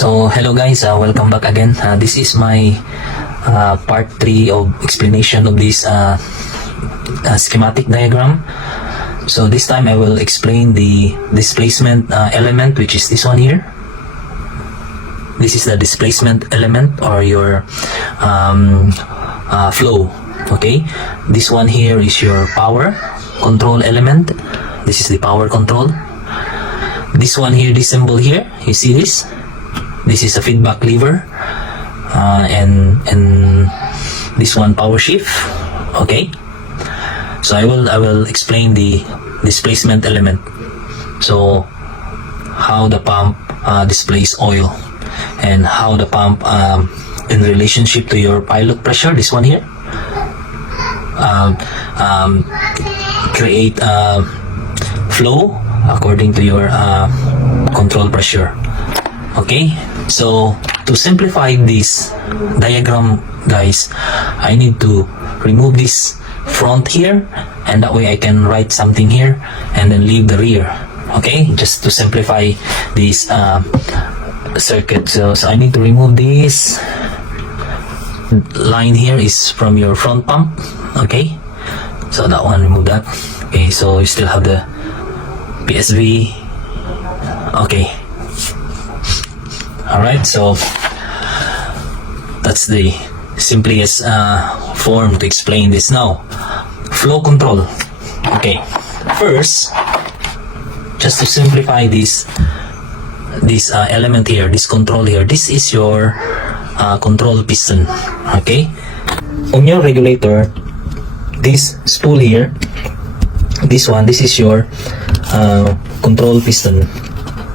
So hello guys, welcome back again. This is my part 3 of explanation of this schematic diagram. So this time I will explain the displacement element, which is this one here. This is the displacement element or your flow. Okay, this one here is your power control element. This is the power control. This one here, this symbol here, you see this? This is a feedback lever, and this one power shift. Okay, so I will explain the displacement element. So how the pump displays oil, and how the pump in relationship to your pilot pressure, this one here, create flow according to your control pressure. Okay, so to simplify this diagram, guys, I need to remove this front here, and that way I can write something here and then leave the rear. Okay, just to simplify this circuit. So I need to remove this line here is from your front pump. Okay, so that one, remove that. Okay, so you still have the PSV. Okay, alright, so that's the simplest form to explain this. Now, flow control. Okay, first, just to simplify this element here, this control here, this is your control piston. Okay, on your regulator, this spool here, this one, this is your control piston.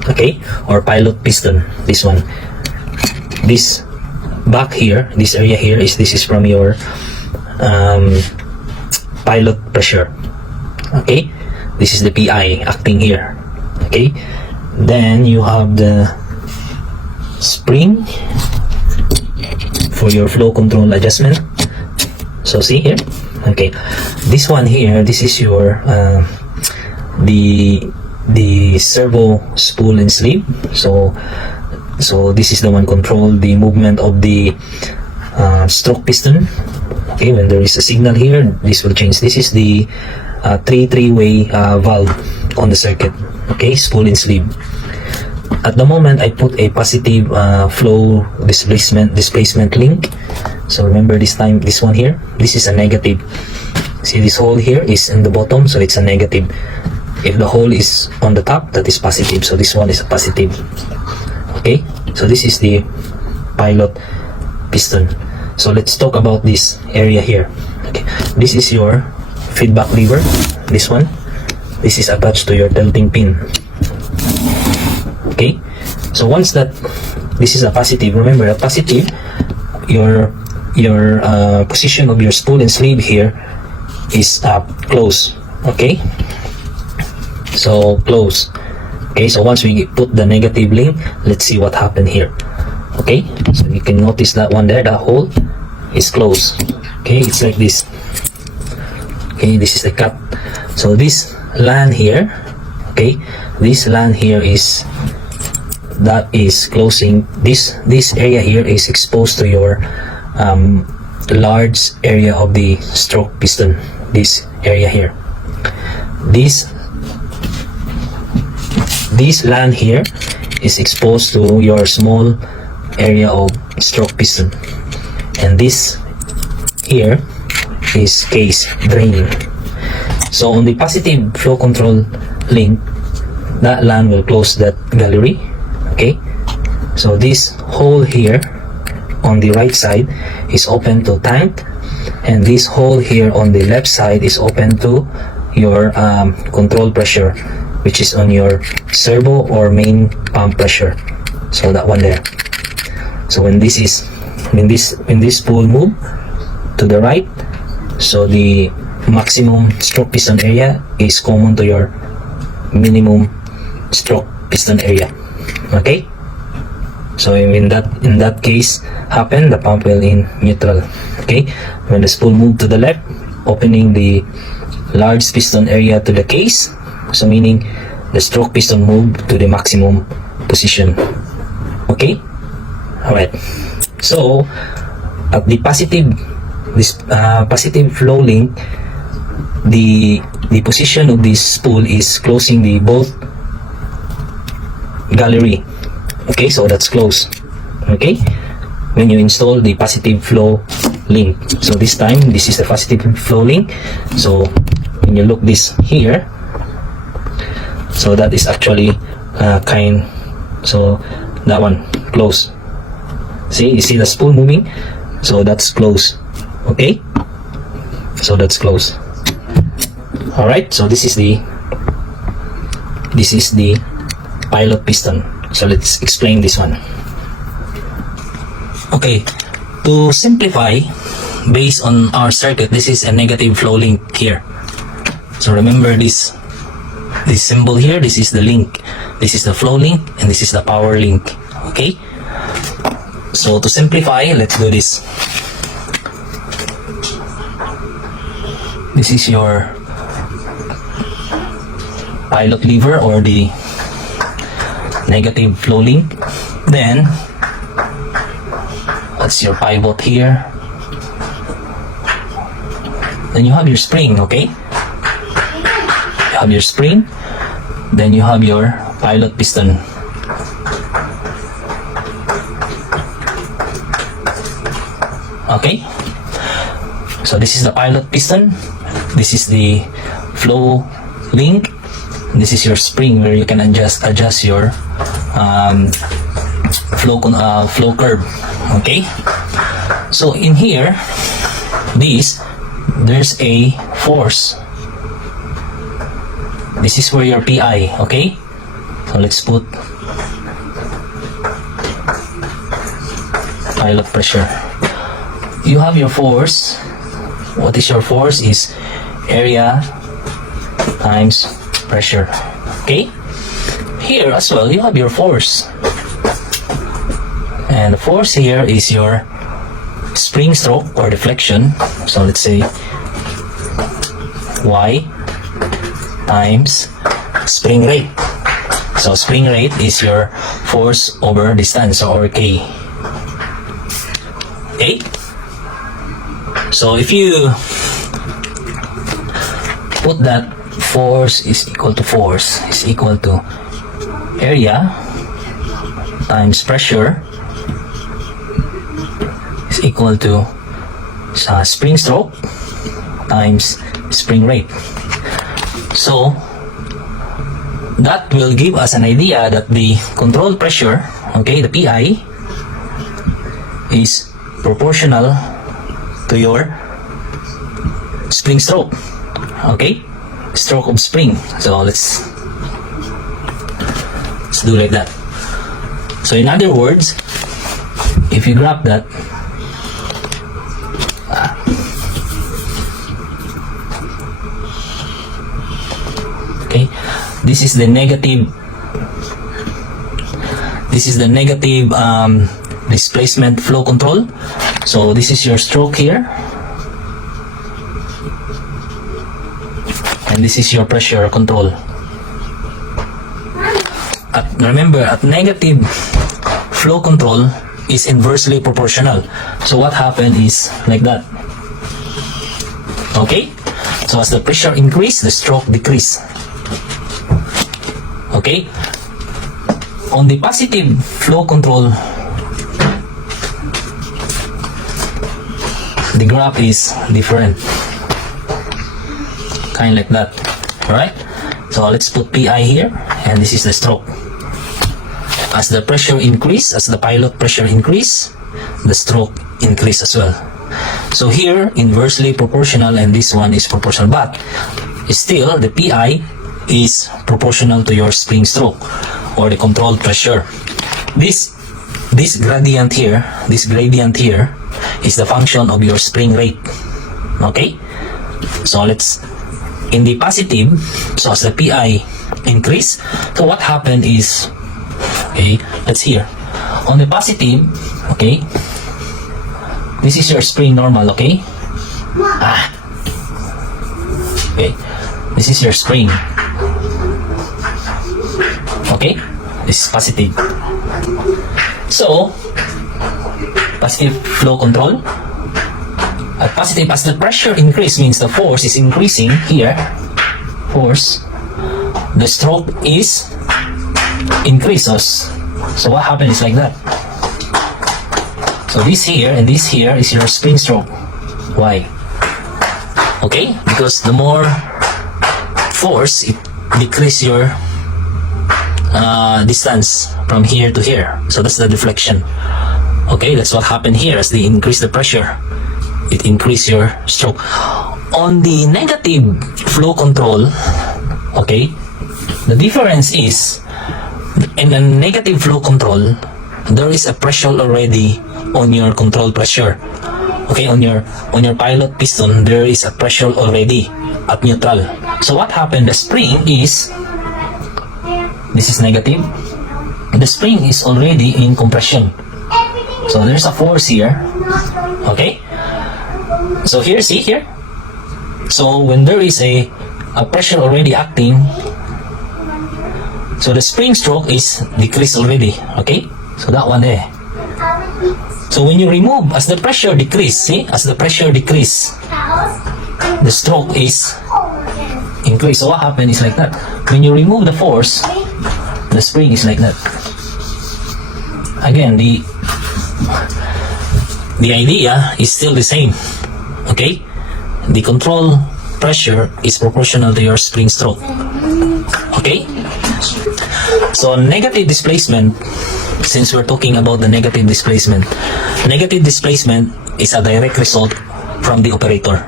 Okay, or pilot piston. This one, this back here, this area here is, this is from your pilot pressure. Okay, this is the PI acting here. Okay, then you have the spring for your flow control adjustment. So see here. Okay, this one here, this is your the servo spool and sleeve. So this is the one control the movement of the stroke piston. Okay, when there is a signal here, this will change. This is the three-way valve on the circuit. Okay, spool and sleeve. At the moment, I put a positive flow displacement link. So remember this time, this one here, this is a negative. See, this hole here is in the bottom, so it's a negative. If the hole is on the top, that is positive. So this one is a positive. Okay, so this is the pilot piston. So let's talk about this area here. Okay, this is your feedback lever. This one, this is attached to your tilting pin. Okay, so once that this is a positive, remember a positive, your position of your spool and sleeve here is close. Okay, so close. Okay, so once we put the negative link, let's see what happened here. Okay, so you can notice that one there, that hole is closed. Okay, it's like this. Okay, this is the cut. So this line here, okay, this line here is, that is closing. This area here is exposed to your large area of the stroke piston. This area here, this line here is exposed to your small area of stroke piston, and this here is case drain. So on the positive flow control link, that line will close that gallery. Okay, so this hole here on the right side is open to tank, and this hole here on the left side is open to your control pressure, which is on your servo or main pump pressure. So that one there. So when this spool move to the right, so the maximum stroke piston area is common to your minimum stroke piston area. Okay, so in that case happen, the pump will in neutral. Okay, when the spool move to the left, opening the large piston area to the case, so meaning the stroke piston move to the maximum position. Okay, Alright, so at the positive, this positive flow link, the position of this spool is closing the both gallery. Okay, so that's closed. Okay, when you install the positive flow link, so this time this is the positive flow link. So when you look this here, so that is actually so that one close. See, you see the spool moving, so that's close. Okay, so that's close. All right, so this is the pilot piston. So let's explain this one. Okay, to simplify, based on our circuit, this is a negative flow link here. So remember this symbol here, this is the link, this is the flow link, and this is the power link. Okay, so to simplify, let's do this. This is your pilot lever or the negative flow link. Then that's your pivot here. Then you have your spring. Okay, you have your spring, then you have your pilot piston. Okay, so this is the pilot piston, this is the flow link, this is your spring where you can adjust your flow curve. Okay, so in here, there's a force. This is where your PI. Okay, so let's put pilot pressure. You have your force. What is your force? Is area times pressure. Okay, here as well you have your force, and the force here is your spring stroke or deflection. So let's say Y times spring rate. So spring rate is your force over distance, or K. Okay, so if you put that force is equal to area times pressure is equal to spring stroke times spring rate. So that will give us an idea that the control pressure, okay, the PI, is proportional to your spring stroke. Okay, stroke of spring. So let's do like that. So in other words, if you graph that, okay, this is the negative displacement flow control. So this is your stroke here, and this is your pressure control. Remember, at negative flow control is inversely proportional. So what happened is like that. Okay, so as the pressure increase, the stroke decrease. Okay, on the positive flow control, the graph is different, kind of like that. Alright, so let's put PI here, and this is the stroke. As the pressure increase, as the pilot pressure increase, the stroke increase as well. So here, inversely proportional, and this one is proportional, but still the PI is proportional to your spring stroke or the control pressure. This gradient here is the function of your spring rate. Okay, so let's, in the positive, so as the PI increase, so what happened is, okay, let's hear on the positive. Okay, this is your spring normal. Okay, okay, this is your spring. Okay, this is positive. So positive flow control. At positive, as the pressure increase means the force is increasing here. Force. The stroke is increases. So what happens is like that. So this here and this here is your spring stroke. Why? Okay? Because the more force, it decrease your distance from here to here. So that's the deflection. Okay, that's what happened here. As they increase the pressure, it increase your stroke. On the negative flow control, okay, the difference is in the negative flow control, there is a pressure already on your control pressure. Okay, on your pilot piston, there is a pressure already at neutral. So what happened? The spring is, this is negative. The spring is already in compression. So there's a force here. Okay. So here, see here. So when there is a pressure already acting, so the spring stroke is decreased already. Okay. So that one there. So when you remove, as the pressure decrease, see, as the pressure decrease, the stroke is increased. So what happened is like that. When you remove the force, the spring is like that. Again, the idea is still the same. Okay? The control pressure is proportional to your spring stroke. Okay? So negative displacement, since we're talking about the negative displacement is a direct result from the operator.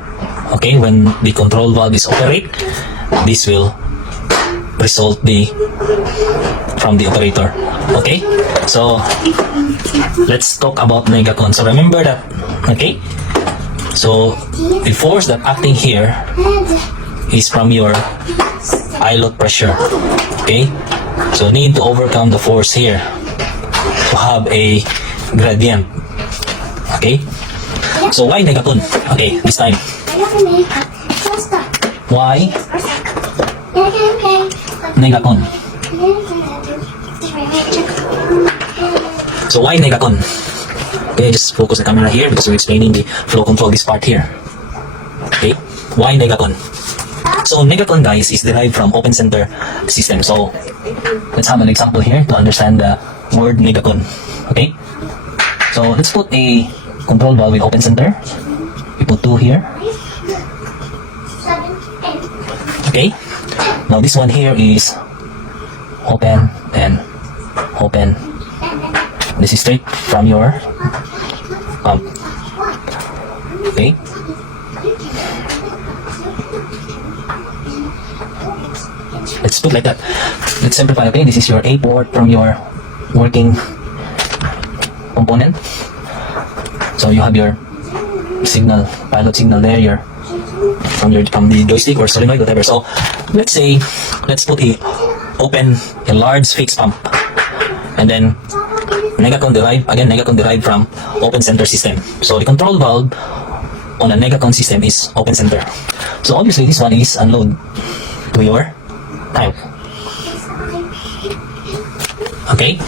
Okay? When the control valve is operate, this will result from the operator. Okay? So let's talk about negacon. So remember that, okay? So the force that acting here is from your pilot pressure. Okay? So need to overcome the force here to have a gradient. Okay? So why negacon? Okay, this time. Why negacon? So why negacon? Okay, just focus the camera here because we're explaining the flow control, this part here. Okay, why negacon? So negacon, guys, is derived from open center system. So let's have an example here to understand the word negacon. Okay, so let's put a control valve with open center. We put 2 here. Okay, now this one here is open and open. This is straight from your pump. Okay. Let's put like that. Let's simplify. Okay, this is your A port from your working component. So you have your signal, pilot signal there, your from the joystick or solenoid, whatever. So let's say, let's put a large fixed pump, and then negacon derived from open center system. So the control valve on a negacon system is open center. So obviously this one is unload to your tank. Okay,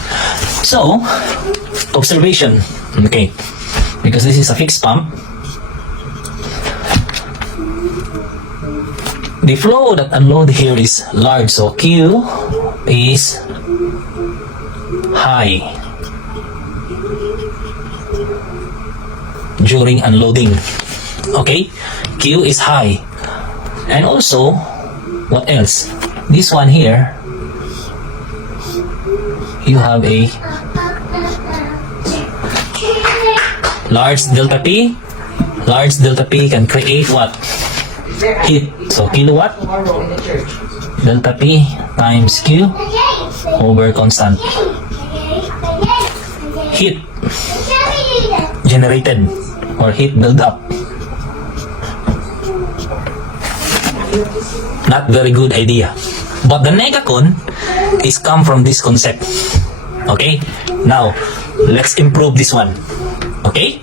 so observation. Okay, because this is a fixed pump, the flow that unload here is large, so Q is high during unloading. Okay, Q is high. And also, what else? This one here, you have a large delta P. Large delta P can create what? Heat. So kilowatt delta P times Q over constant heat generated or heat build up. Not very good idea. But the negacon is come from this concept. Okay, now let's improve this one. Okay,